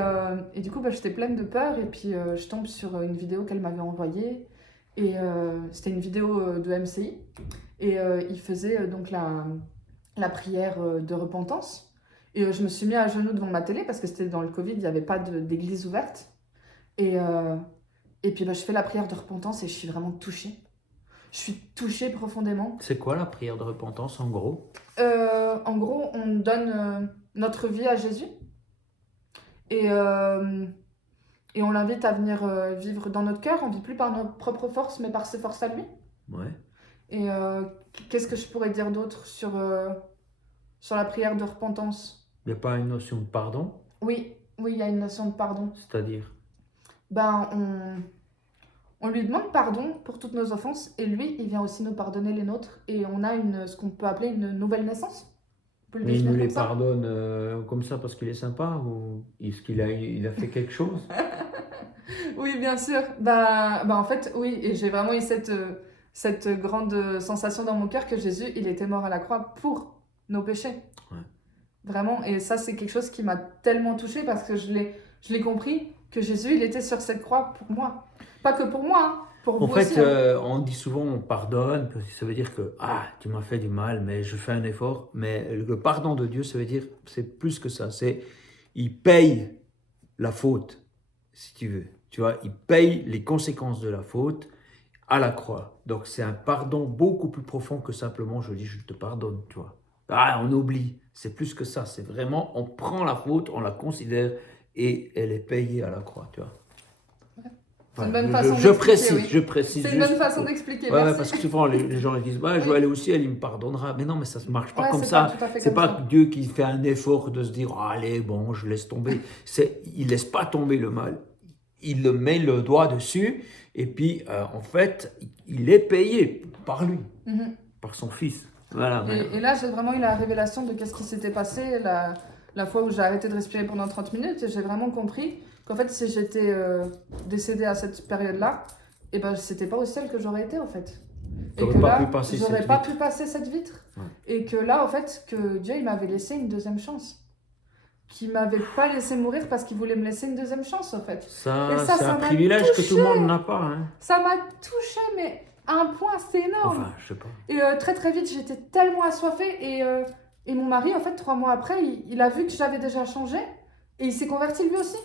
du coup, j'étais pleine de peur. Et puis, je tombe sur une vidéo qu'elle m'avait envoyée. Et c'était une vidéo de MCI. Et il faisait donc la prière de repentance. Et je me suis mis à genoux devant ma télé parce que c'était dans le Covid, il n'y avait pas d'église ouverte. Et puis je fais la prière de repentance et je suis vraiment touchée. Je suis touchée profondément. C'est quoi la prière de repentance en gros? En gros, on donne notre vie à Jésus. Et on l'invite à venir vivre dans notre cœur. On ne vit plus par nos propres forces, mais par ses forces à lui. Ouais. Et qu'est-ce que je pourrais dire d'autre sur la prière de repentance? Il n'y a pas une notion de pardon? Oui, il y a une notion de pardon. C'est-à-dire? On lui demande pardon pour toutes nos offenses et lui, il vient aussi nous pardonner les nôtres. Et on a ce qu'on peut appeler une nouvelle naissance. Mais il nous les pardonne comme ça parce qu'il est sympa ou est-ce qu'il a fait quelque chose? Oui, bien sûr. En fait, oui. Et j'ai vraiment eu cette grande sensation dans mon cœur que Jésus, il était mort à la croix pour nos péchés. Ouais. Vraiment. Et ça, c'est quelque chose qui m'a tellement touchée parce que je l'ai compris que Jésus, il était sur cette croix pour moi. Pas que pour moi, hein, pour vous aussi. En fait, on dit souvent on pardonne, parce que ça veut dire que tu m'as fait du mal, mais je fais un effort. Mais le pardon de Dieu, ça veut dire c'est plus que ça. Il paye la faute, si tu veux. Tu vois, il paye les conséquences de la faute à la croix. Donc c'est un pardon beaucoup plus profond que simplement je dis je te pardonne, tu vois. On oublie, c'est plus que ça. C'est vraiment, on prend la faute, on la considère et elle est payée à la croix, tu vois. C'est une bonne façon je précise. C'est une bonne façon d'expliquer. Ouais, parce que souvent les gens ils disent je vais aller au ciel, il me pardonnera. Mais non, mais ça ne marche pas comme ça. C'est pas Dieu qui fait un effort de se dire allez, bon, je laisse tomber. Il laisse pas tomber le mal. Il le met le doigt dessus et puis en fait, il est payé par lui, par son fils. Voilà. Et là, j'ai vraiment eu la révélation de qu'est-ce qui s'était passé la fois où j'ai arrêté de respirer pendant 30 minutes et j'ai vraiment compris qu'en fait, si j'étais décédée à cette période-là, c'était pas au ciel que j'aurais été en fait. J'aurais pas pu passer cette vitre. Ouais. Et que là, en fait, que Dieu, il m'avait laissé une deuxième chance. Qu'il m'avait pas laissé mourir parce qu'il voulait me laisser une deuxième chance en fait. Ça c'est un privilège que tout le monde n'a pas. Hein. Ça m'a touchée, mais à un point, c'est énorme. Enfin, je sais pas. Et très très vite, j'étais tellement assoiffée et mon mari, en fait, 3 mois après, il a vu que j'avais déjà changé et il s'est converti lui aussi,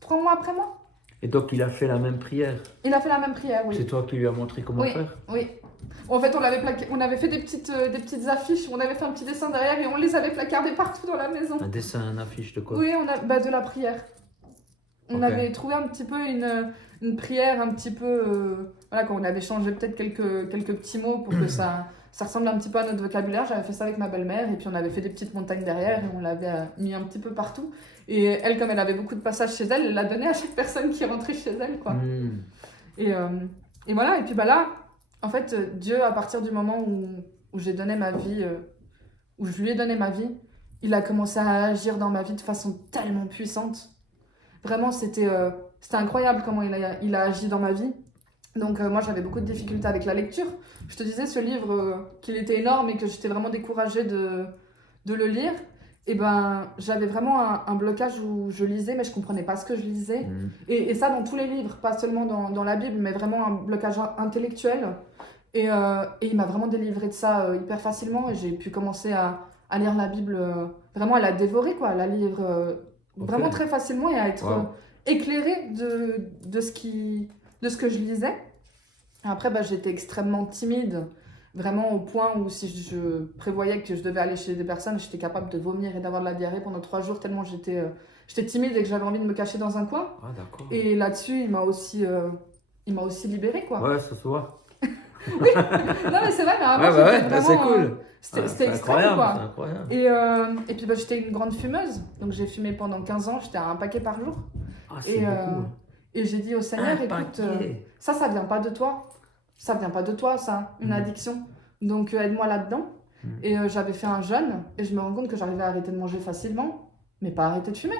3 mois après moi. Et donc, il a fait la même prière? Il a fait la même prière, oui. C'est toi qui lui as montré comment faire? Oui. En fait, on avait fait des petites affiches, on avait fait un petit dessin derrière et on les avait placardées partout dans la maison. Un dessin, une affiche de quoi? Oui, de la prière. On avait trouvé un petit peu une prière, un petit peu... quand on avait changé peut-être quelques petits mots pour que ça ressemble un petit peu à notre vocabulaire. J'avais fait ça avec ma belle-mère et puis on avait fait des petites montagnes derrière et on l'avait mis un petit peu partout. Et elle, comme elle avait beaucoup de passages chez elle, elle l'a donné à chaque personne qui rentrait chez elle, quoi. Et voilà, et puis là, en fait, Dieu, à partir du moment où j'ai donné ma vie, où je lui ai donné ma vie, il a commencé à agir dans ma vie de façon tellement puissante. Vraiment, c'était incroyable comment il a agi dans ma vie. Donc moi j'avais beaucoup de difficultés avec la lecture. Je te disais ce livre qu'il était énorme et que j'étais vraiment découragée de le lire. Et ben j'avais vraiment un blocage où je lisais mais je comprenais pas ce que je lisais. Et ça dans tous les livres, pas seulement dans la Bible, mais vraiment un blocage intellectuel. Et il m'a vraiment délivré de ça hyper facilement et j'ai pu commencer à lire la Bible, vraiment à la dévorer, quoi, à la lire vraiment très facilement et à être éclairée de ce que je lisais. Après, bah, j'étais extrêmement timide, vraiment au point où si je prévoyais que je devais aller chez des personnes, j'étais capable de vomir et d'avoir de la diarrhée pendant 3 jours tellement j'étais timide et que j'avais envie de me cacher dans un coin. Ah, d'accord. Et là-dessus, il m'a aussi libérée, quoi. Ouais, ça se voit. Oui, non mais c'est vrai, mais avant j'étais vraiment... c'est cool. C'était extrême, incroyable, quoi. c'est incroyable. Et puis bah, j'étais une grande fumeuse, donc j'ai fumé pendant 15 ans, j'étais à un paquet par jour. Ah, c'est beaucoup. Et j'ai dit au Seigneur, écoute, ça vient pas de toi. Ça vient pas de toi, ça, une addiction. Donc aide-moi là-dedans. Et j'avais fait un jeûne, et je me rends compte que j'arrivais à arrêter de manger facilement, mais pas arrêter de fumer.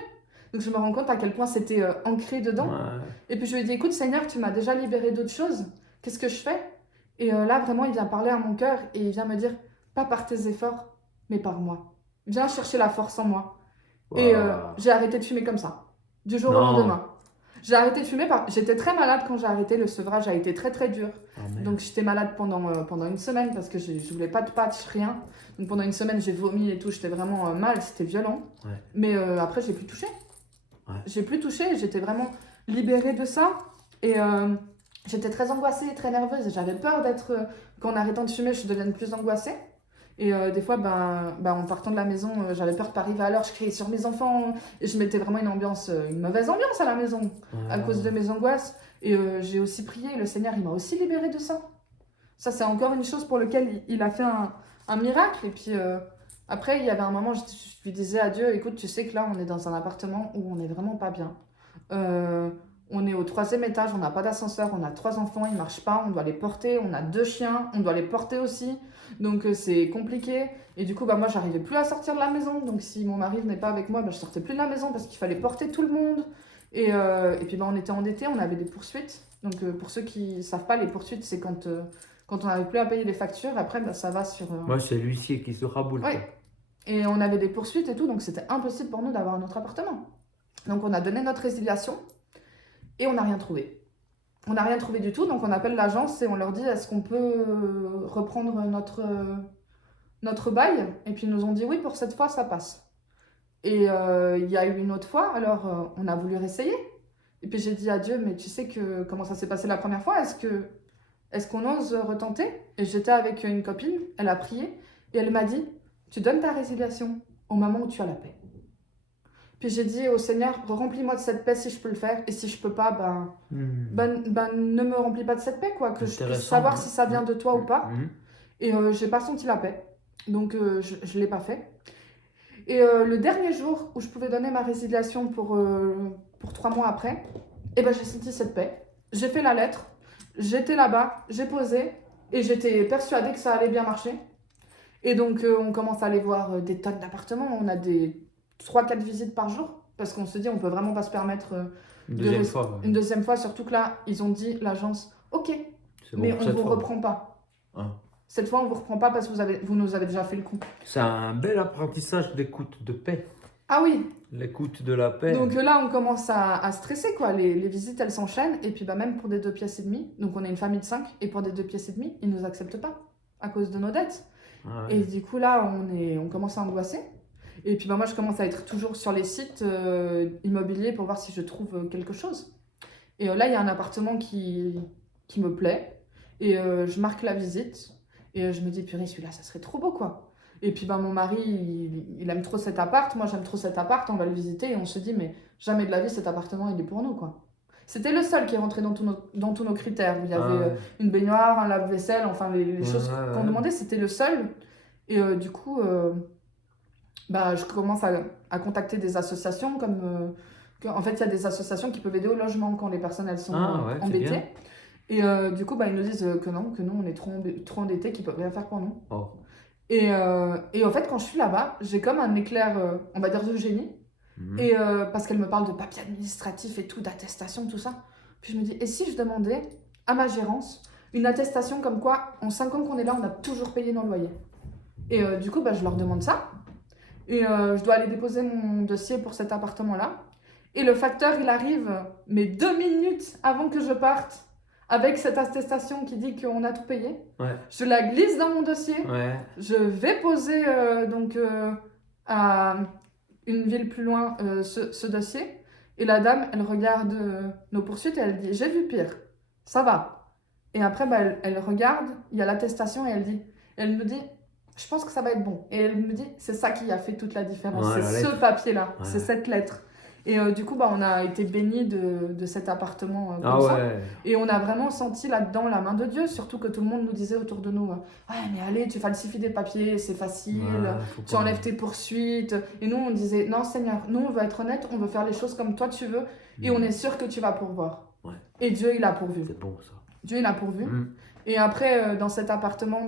Donc je me rends compte à quel point c'était ancré dedans. Et puis je lui ai dit, écoute Seigneur, tu m'as déjà libéré d'autres choses, qu'est-ce que je fais? Et là, vraiment, il vient parler à mon cœur et il vient me dire, pas par tes efforts, mais par moi. Viens chercher la force en moi. Et j'ai arrêté de fumer comme ça, du jour au lendemain. J'ai arrêté de fumer, j'étais très malade quand j'ai arrêté, le sevrage a été très très dur. Donc j'étais malade pendant une semaine parce que je voulais pas de patch, rien. Donc pendant une semaine, j'ai vomi et tout, j'étais vraiment mal, c'était violent. Mais après, j'ai plus touché. J'ai plus touché, j'étais vraiment libérée de ça. Et j'étais très angoissée, très nerveuse. J'avais peur qu'en arrêtant de fumer, je devienne plus angoissée. Et des fois, en partant de la maison, j'avais peur de pas arriver à l'heure. Je criais sur mes enfants. Et je mettais vraiment une mauvaise ambiance à la maison à cause de mes angoisses. Et j'ai aussi prié. Le Seigneur, il m'a aussi libérée de ça. Ça, c'est encore une chose pour laquelle il a fait un miracle. Et puis après, il y avait un moment, je lui disais à Dieu, écoute, tu sais que là, on est dans un appartement où on n'est vraiment pas bien. On est au 3e étage, on n'a pas d'ascenseur, on a 3 enfants, ils ne marchent pas, on doit les porter, on a 2 chiens, on doit les porter aussi, donc c'est compliqué. Et du coup, moi, j'arrivais plus à sortir de la maison, donc si mon mari venait pas avec moi, je sortais plus de la maison parce qu'il fallait porter tout le monde. Et puis, on était endettés, on avait des poursuites. Donc, pour ceux qui ne savent pas, les poursuites, c'est quand on n'arrive plus à payer les factures, après, ça va sur... Moi, c'est l'huissier qui se raboule. Ouais. Et on avait des poursuites et tout, donc c'était impossible pour nous d'avoir un autre appartement. Donc, on a donné notre résiliation. Et on n'a rien trouvé. On n'a rien trouvé du tout, donc on appelle l'agence et on leur dit est-ce qu'on peut reprendre notre bail? Et puis ils nous ont dit oui, pour cette fois ça passe. Et il y a eu une autre fois, alors on a voulu réessayer. Et puis j'ai dit à Dieu, mais tu sais comment ça s'est passé la première fois? Est-ce qu'on ose retenter? Et j'étais avec une copine, elle a prié et elle m'a dit tu donnes ta résiliation au moment où tu as la paix. Puis j'ai dit au Seigneur, remplis-moi de cette paix si je peux le faire. Et si je peux pas, ne me remplis pas de cette paix, quoi. Que je puisse savoir si ça vient de toi ou pas. Et j'ai pas senti la paix. Donc je l'ai pas fait. Et le dernier jour où je pouvais donner ma résiliation pour 3 mois après, j'ai senti cette paix. J'ai fait la lettre. J'étais là-bas, j'ai posé. Et j'étais persuadée que ça allait bien marcher. Et donc on commence à aller voir des tonnes d'appartements. On a des 3-4 visites par jour, parce qu'on se dit on peut vraiment pas se permettre une deuxième fois, surtout que là, ils ont dit, l'agence, ok, mais on vous reprend pas. Cette fois, on vous reprend pas parce que vous nous avez déjà fait le coup. C'est un bel apprentissage d'écoute de paix. Ah oui. L'écoute de la paix. Donc là, on commence à stresser, quoi. Les visites, elles s'enchaînent, et puis même pour des 2 pièces et demie, donc on est une famille de 5, et pour des 2 pièces et demie, ils nous acceptent pas, à cause de nos dettes. Et du coup, là, on commence à angoisser. Et puis moi, je commence à être toujours sur les sites immobiliers pour voir si je trouve quelque chose. Et là, il y a un appartement qui me plaît. Et je marque la visite. Et je me dis, purée, celui-là, ça serait trop beau, quoi. Et puis mon mari, il aime trop cet appart. Moi, j'aime trop cet appart. On va le visiter. Et on se dit, mais jamais de la vie, cet appartement, il est pour nous, quoi. C'était le seul qui est rentré dans tous nos critères. Il y avait une baignoire, un lave-vaisselle, enfin, les choses qu'on demandait, c'était le seul. Et du coup... je commence à contacter des associations en fait il y a des associations qui peuvent aider au logement quand les personnes elles sont embêtées et du coup ils nous disent que nous on est trop endettés, qu'ils peuvent rien faire pour nous. Et en fait quand je suis là-bas j'ai comme un éclair on va dire de génie et parce qu'elle me parle de papiers administratifs et tout, d'attestation, tout ça, puis je me dis et si je demandais à ma gérance une attestation comme quoi, en 5 ans qu'on est là, on a toujours payé nos loyers. Et du coup, je leur demande ça. Et je dois aller déposer mon dossier pour cet appartement-là. Et le facteur, il arrive, mais 2 minutes avant que je parte, avec cette attestation qui dit qu'on a tout payé. Ouais. Je la glisse dans mon dossier. Ouais. Je vais poser à une ville plus loin ce dossier. Et la dame, elle regarde nos poursuites et elle dit « J'ai vu pire, ça va ». Et après, elle regarde, il y a l'attestation et elle me dit « Je pense que ça va être bon ». Et elle me dit « C'est ça qui a fait toute la différence, Ouais, c'est la ce papier-là, Ouais. c'est cette lettre ». Et du coup, on a été bénis de cet appartement comme Ah ça. ouais. Et on a vraiment senti là-dedans la main de Dieu, surtout que tout le monde nous disait autour de nous « Ouais, mais allez, tu falsifies des papiers, c'est facile, Faut tu pas- enlèves tes poursuites. » Et nous, on disait « Non, Seigneur, nous, on veut être honnête, on veut faire les choses comme toi tu veux, et on est sûr que tu vas pourvoir. Ouais. » Et Dieu, il a pourvu. C'est bon ça. Dieu, il a pourvu. Mm. Et après, dans cet appartement,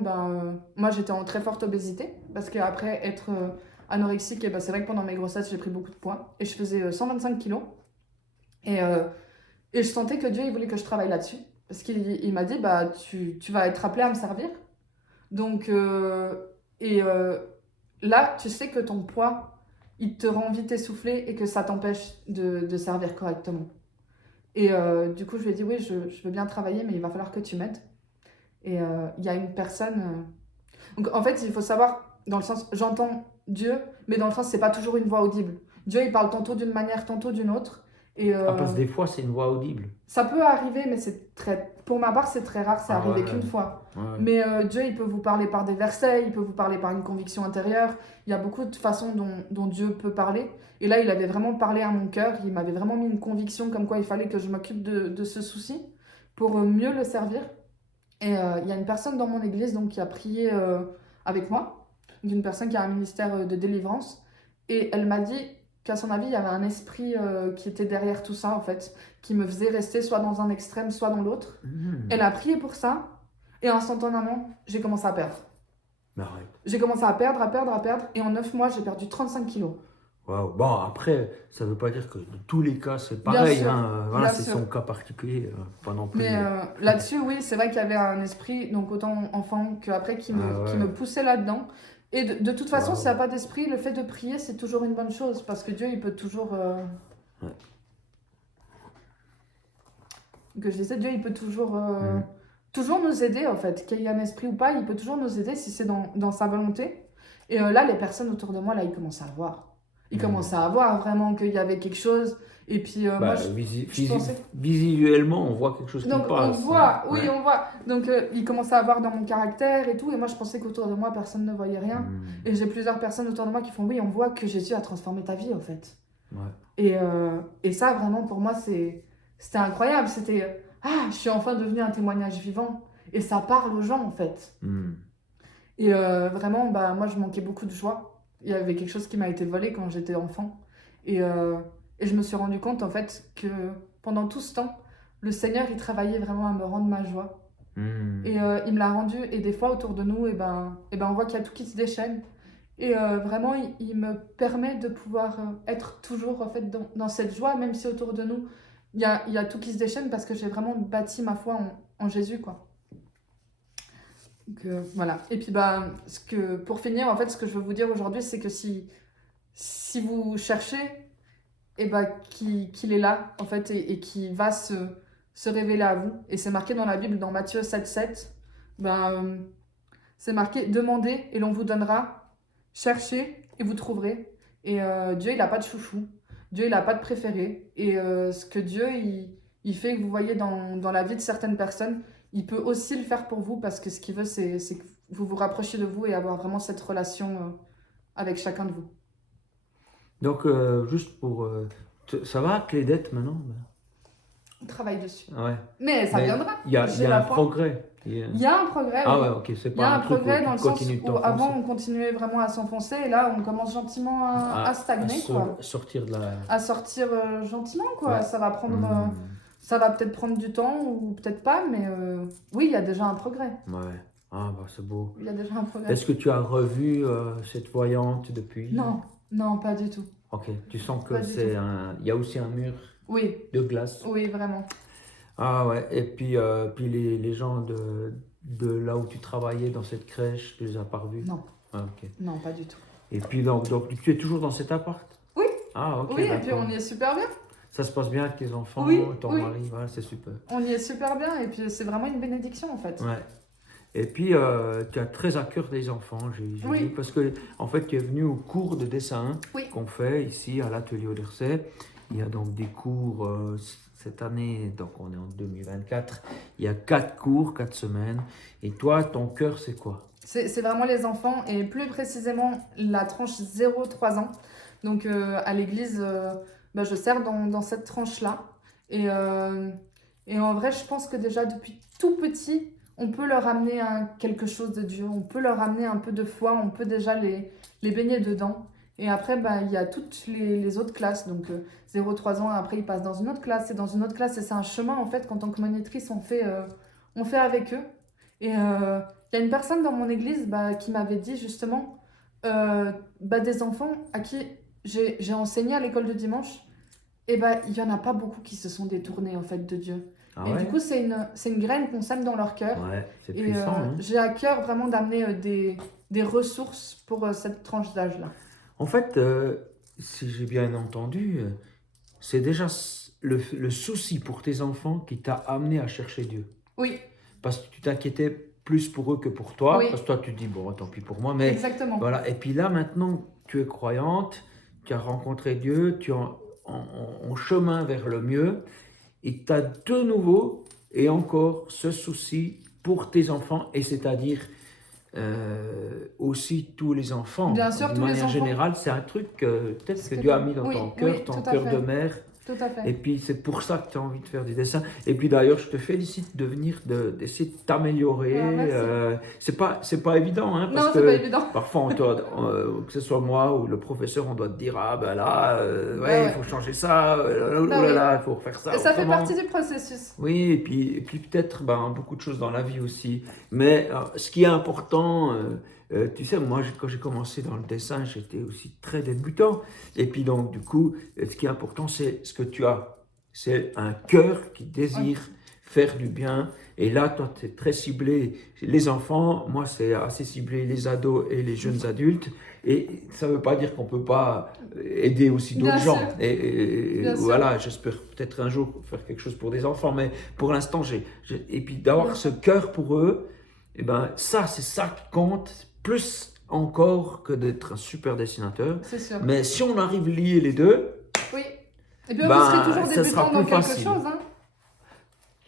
moi, j'étais en très forte obésité, parce qu'après être anorexique, c'est vrai que pendant mes grossesses, j'ai pris beaucoup de poids, et je faisais 125 kilos. Et je sentais que Dieu, il voulait que je travaille là-dessus. Parce qu'il m'a dit, tu vas être appelé à me servir. Donc, là, tu sais que ton poids, il te rend vite essoufflé et que ça t'empêche de servir correctement. Et du coup, je lui ai dit, oui, je veux bien travailler, mais il va falloir que tu m'aides. Et il y a une personne... Donc, en fait, il faut savoir, dans le sens, j'entends Dieu, mais dans le sens, c'est pas toujours une voix audible. Dieu, il parle tantôt d'une manière, tantôt d'une autre. Et Parce que des fois, c'est une voix audible. ça peut arriver, mais pour ma part, c'est très rare, c'est arrivé ouais. qu'une fois. Ouais. Mais Dieu, il peut vous parler par des versets, il peut vous parler par une conviction intérieure. Il y a beaucoup de façons dont Dieu peut parler. Et là, il avait vraiment parlé à mon cœur. Il m'avait vraiment mis une conviction comme quoi il fallait que je m'occupe de ce souci pour mieux le servir. Et il y a une personne dans mon église donc, qui a prié avec moi, une personne qui a un ministère de délivrance. Et elle m'a dit qu'à son avis, il y avait un esprit qui était derrière tout ça, en fait, qui me faisait rester soit dans un extrême, soit dans l'autre. Elle a prié pour ça, et instantanément, j'ai commencé à perdre. Mais arrête. J'ai commencé à perdre, et en 9 mois, j'ai perdu 35 kilos. Wow. Bon, après, ça ne veut pas dire que dans tous les cas, c'est pareil. sûr, Voilà, bien c'est sûr. son cas particulier, pas non plus. Mais là-dessus, oui, c'est vrai qu'il y avait un esprit, donc autant enfant qu'après, qui me poussait là-dedans. Et de toute façon, s'il n'y a pas d'esprit, le fait de prier, c'est toujours une bonne chose, parce que Dieu, il peut toujours... Que je disais, Dieu, il peut toujours nous aider, en fait. Qu'il y ait un esprit ou pas, il peut toujours nous aider si c'est dans sa volonté. Et là, les personnes autour de moi, là, ils commençaient à voir. Ils commençaient à voir vraiment qu'il y avait quelque chose. Et puis, moi, je pensais... Visuellement, on voit quelque chose qui Donc, passe. on voit, oui, on voit. Donc, ils commençaient à voir dans mon caractère et tout. Et moi, je pensais qu'autour de moi, personne ne voyait rien. Et j'ai plusieurs personnes autour de moi qui font, oui, on voit que Jésus a transformé ta vie, en fait. Ouais. Et ça, vraiment, pour moi, c'était incroyable. C'était, je suis enfin devenue un témoignage vivant. Et ça parle aux gens, en fait. Et vraiment, moi, je manquais beaucoup de joie. Il y avait quelque chose qui m'a été volé quand j'étais enfant. Et je me suis rendu compte, en fait, que pendant tout ce temps, le Seigneur, il travaillait vraiment à me rendre ma joie. Et il me l'a rendu. Et des fois, autour de nous, on voit qu'il y a tout qui se déchaîne. Et vraiment, il me permet de pouvoir être toujours, en fait, dans cette joie, même si autour de nous, il y a tout qui se déchaîne, parce que j'ai vraiment bâti ma foi en Jésus, quoi. Donc, voilà. Et puis, pour finir, en fait, ce que je veux vous dire aujourd'hui, c'est que si vous cherchez, qu'il est là, en fait, et qu'il va se révéler à vous. Et c'est marqué dans la Bible, dans Matthieu 7,7, c'est marqué « Demandez et l'on vous donnera, cherchez et vous trouverez ». Et Dieu, il n'a pas de chouchou. Dieu, il n'a pas de préféré. Et ce que Dieu, il fait, que vous voyez dans la vie de certaines personnes, il peut aussi le faire pour vous, parce que ce qu'il veut, c'est que vous vous rapprochiez de vous et avoir vraiment cette relation avec chacun de vous. Donc, juste pour... ça va avec les dettes maintenant? On travaille dessus. Ouais. Mais ça viendra. Il y a un progrès. Il y a un progrès, Ah oui. ouais, ok. C'est Il y a pas un truc progrès dans le sens continue de où t'enfoncer. avant on continuait vraiment à s'enfoncer, et là on commence gentiment à stagner, quoi. Sortir de la... À sortir gentiment, quoi. Ouais. Ça va prendre... ça va peut-être prendre du temps, ou peut-être pas, mais oui, il y a déjà un progrès. Ouais. Ah, c'est beau. Il y a déjà un progrès. Est-ce que tu as revu cette voyante depuis? Non, pas du tout. Ok. Tu sens que il y a aussi un mur Oui. de glace? Oui, vraiment. Ah ouais, et puis les gens de là où tu travaillais dans cette crèche, tu les as pas revus? Non, Ah, ok. non, pas du tout. Et puis donc tu es toujours dans cet appart? Oui, Ah ok, oui, et puis d'accord. on y est super bien. Ça se passe bien avec tes Oui, enfants, ton oui, mari, voilà, c'est super. on y est super bien, et puis c'est vraiment une bénédiction en fait. Ouais. Et puis tu as très à cœur des enfants, j'ai vu, Oui, parce que en fait tu es venu au cours de dessin oui, qu'on fait ici à l'atelier Odersay. Il y a donc des cours cette année, donc on est en 2024, il y a 4 cours, 4 semaines. Et toi, ton cœur, c'est quoi? c'est vraiment les enfants, et plus précisément la tranche 0-3 ans. Donc à l'église, bah, je sers dans cette tranche-là. Et, euh, et en vrai, je pense que déjà depuis tout petit, on peut leur amener quelque chose de Dieu, on peut leur amener un peu de foi, on peut déjà les baigner dedans. Et après, bah, il y a toutes les autres classes. Donc 0-3 ans, après, ils passent dans une autre classe, et dans une autre classe. Et c'est un chemin, en fait, qu'en tant que monitrice, on fait avec eux. Et il y a une personne dans mon église bah, qui m'avait dit justement bah, des enfants à qui j'ai enseigné à l'école de dimanche, et bah, il n'y en a pas beaucoup qui se sont détournés en fait de Dieu. Ah Et du ouais? coup, c'est une graine qu'on sème dans leur cœur. Ouais, c'est Et puissant, hein? j'ai à cœur vraiment d'amener des ressources pour cette tranche d'âge-là. En fait, si j'ai bien entendu, c'est déjà le souci pour tes enfants qui t'a amené à chercher Dieu. Oui, Parce que tu t'inquiétais plus pour eux que pour toi, oui, parce que toi tu te dis, bon, tant pis pour moi, mais exactement. voilà. Et puis là, maintenant, tu es croyante, tu as rencontré Dieu, tu es en chemin vers le mieux, et tu as de nouveau et encore ce souci pour tes enfants, et c'est-à-dire aussi tous les enfants. Bien sûr, D'une tous les manière enfants. générale, c'est un truc peut-être Ce que que Dieu a Dieu- mis dans Oui, ton tout à cœur de fait. mère. Tout à fait. Et puis c'est pour ça que tu as envie de faire du dessin. Et puis d'ailleurs, je te félicite d'essayer de t'améliorer. Voilà, merci. C'est pas évident, hein, parce Non, c'est pas que évident. parfois, que ce soit moi ou le professeur, on doit te dire, ah ben là, Bah ouais, il ouais. faut changer ça, Bah oh là oui. là, il faut refaire ça Ça fait autrement. partie du processus. Oui, et puis peut-être ben, beaucoup de choses dans la vie aussi. Mais ce qui est important, tu sais, moi, quand j'ai commencé dans le dessin, j'étais aussi très débutant. Et puis donc, du coup, ce qui est important, c'est ce que tu as. C'est un cœur qui Oui. désire faire du bien. Et là, toi, tu es très ciblé. Les enfants, moi, c'est assez ciblé les ados et les jeunes adultes. Et ça ne veut pas dire qu'on ne peut pas aider aussi d'autres Bien sûr, gens. Et bien sûr, voilà, j'espère peut-être un jour faire quelque chose pour des enfants. Mais pour l'instant, et puis d'avoir bien ce sûr. cœur pour eux, et ben ça, c'est ça qui compte plus encore que d'être un super dessinateur. C'est sûr. Mais si on arrive à lier les deux, Oui. Et bien, vous serez ben toujours ça sera débutant dans plus quelque facile. chose, hein.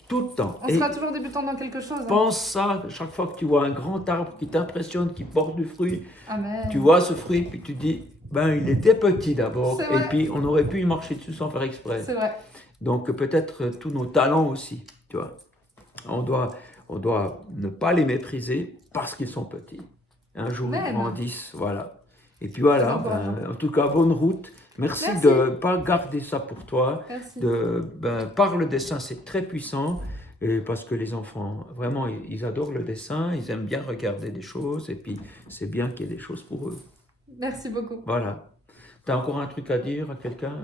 Tout le temps. On Et sera toujours débutant dans quelque chose, hein. pense ça chaque fois que tu vois un grand arbre qui t'impressionne, qui porte du fruit. Tu Amen. vois ce fruit, puis tu dis, ben il était petit d'abord, C'est et vrai, puis on aurait pu y marcher dessus sans faire exprès. c'est vrai. Donc peut-être tous nos talents aussi, tu vois. On doit, on doit ne pas les mépriser parce qu'ils sont petits. Un jour, ils Amen. grandissent, voilà. Et puis Très voilà, encourageant. en tout cas, bonne route. Merci Merci. de ne pas garder ça pour toi. Merci. Par le dessin, c'est très puissant. Et parce que les enfants, vraiment, ils adorent le dessin, ils aiment bien regarder des choses, et puis c'est bien qu'il y ait des choses pour eux. Merci beaucoup. Voilà. Tu as encore un truc à dire à quelqu'un?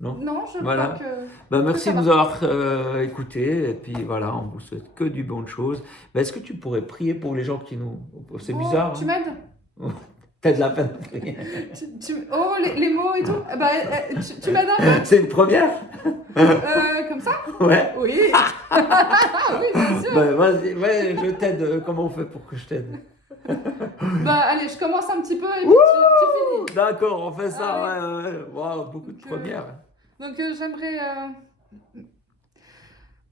Non? Non, je crois Voilà. que Merci ça de va. nous avoir écoutés. Et puis voilà, on vous souhaite que du bonnes choses. Est-ce que tu pourrais prier pour les gens qui nous... C'est Oh, bizarre, tu hein? m'aides? T'as de la peine de prier. Oh, les mots et tout. Bah, tu m'aides un peu? C'est une première? Comme ça? Ouais. Oui. Oui, bien sûr. Vas-y, ouais, je t'aide. Comment on fait pour que je t'aide? Bah, allez, je commence un petit peu et puis tu finis. D'accord, on fait ça. Allez. Ouais. Wow, beaucoup de premières. Donc, j'aimerais...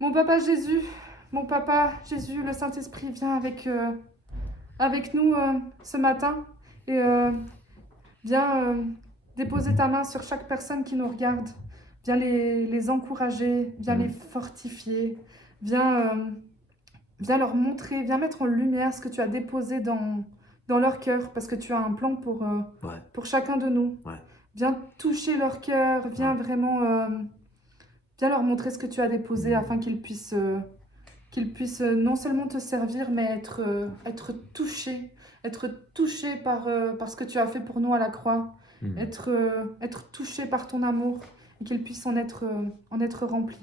Mon papa Jésus, le Saint-Esprit vient avec nous ce matin et viens déposer ta main sur chaque personne qui nous regarde. Viens les encourager, viens les fortifier, viens leur montrer, viens mettre en lumière ce que tu as déposé dans leur cœur parce que tu as un plan pour chacun de nous. Ouais. Viens toucher leur cœur, viens vraiment... Viens leur montrer ce que tu as déposé afin qu'ils puissent non seulement te servir, mais être touchés par ce que tu as fait pour nous à la croix, être touchés par ton amour et qu'ils puissent en être remplis.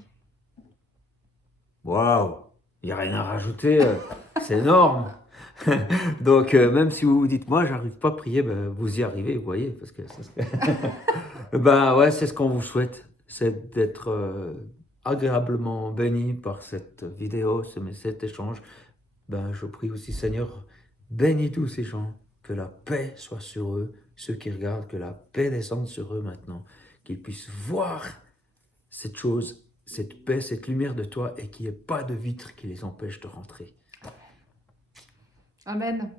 waouh, il n'y a rien à rajouter, c'est énorme. Donc, même si vous vous dites, moi, j'arrive pas à prier, ben, vous y arrivez, vous voyez, parce que ben ouais, c'est ce qu'on vous souhaite, c'est d'être agréablement béni par cette vidéo, cet échange. Ben, je prie aussi, Seigneur, bénis tous ces gens, que la paix soit sur eux, ceux qui regardent, que la paix descende sur eux maintenant, qu'ils puissent voir cette chose, cette paix, cette lumière de toi, et qu'il n'y ait pas de vitre qui les empêche de rentrer. Amen.